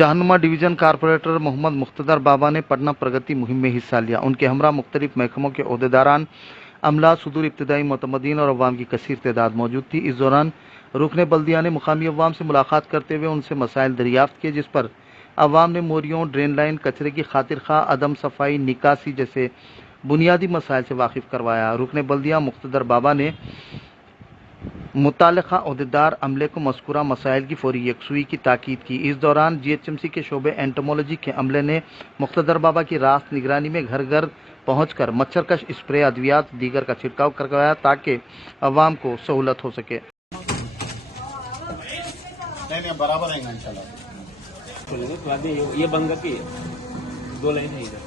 Jahanuma division corporator Mohammad मुख्तदर बाबा ने पटना प्रगति मुहिम में हिस्सा लिया। उनके हमरा मुख्तलिफ महकमों के ओहदेदारान, अमला, सुदूर इब्तदाई मोतमदीन और अवाम की कसीर तादाद मौजूद थी। इस दौरान रुकने बल्दिया ने मुकामी अवाम से मुलाकात करते हुए उनसे मसाइल दरियाफ्त किए, जिस पर अवाम ने मोरियों, ड्रेन लाइन, कचरे की खातिर खा, अदम सफाई, निकासी जैसे बुनियादी मसाइल से वाकिफ करवाया। रुकने बल्दिया मुख्तदर बाबा ने मुताल्लिका ओहदेदार अमले को मज़कूरा मसाइल की फौरी यकसुई की ताकीद की। इस दौरान GHMC के शोबे एंटोमोलॉजी के अमले ने मुख्तदर बाबा की रास्त निगरानी में घर घर पहुंचकर मच्छरकश स्प्रे, अद्वियात दीगर का छिड़काव करवाया ताकि अवाम को सहूलत हो सके। नहीं बराबर है इंशाल्लाह। ये बंद करके 2 लाइन है इधर।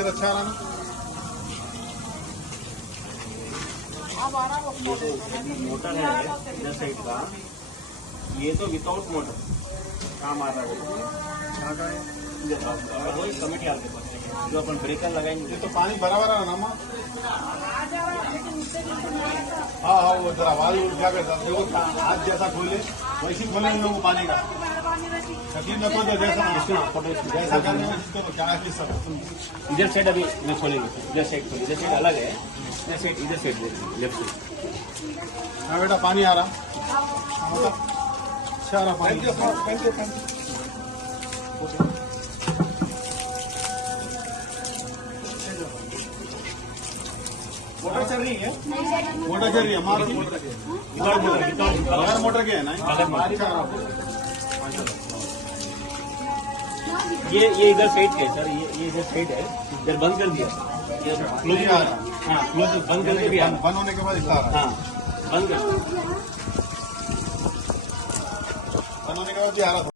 अच्छा रहा ना। मोटर है इधर साइड का, ये तो विदाउट मोटर काम आ रहा है। वही कमेटी आपके पास जो अपन ब्रेकर लगाएंगे तो पानी बराबर है ना माँ। हाँ वो जरा आवाज उठ जाएगा। आज जैसा खोले वैसे खोले उन लोगों को पानी का यकीन रखो। तो जैसा करने में तो क्या की सब इधर साइड अभी मैं खोलेंगे। इधर साइड खोले, इधर साइड अलग है, इधर साइड लेफ्ट साइड। हाँ बेटा पानी आ रहा। अच्छा आ रहा पानी। मोटर चल रही है, मोटर चल रही है हमारा। बगैर मोटर के है ना। ये इधर साइड है सर, ये इधर साइड है, इधर बंद कर दिया। क्लोज आ रहा। हाँ क्लोज बंद करके भी बंद होने के बाद इसका आ रहा। हाँ बंद कर बंद होने के बाद भी आ रहा था।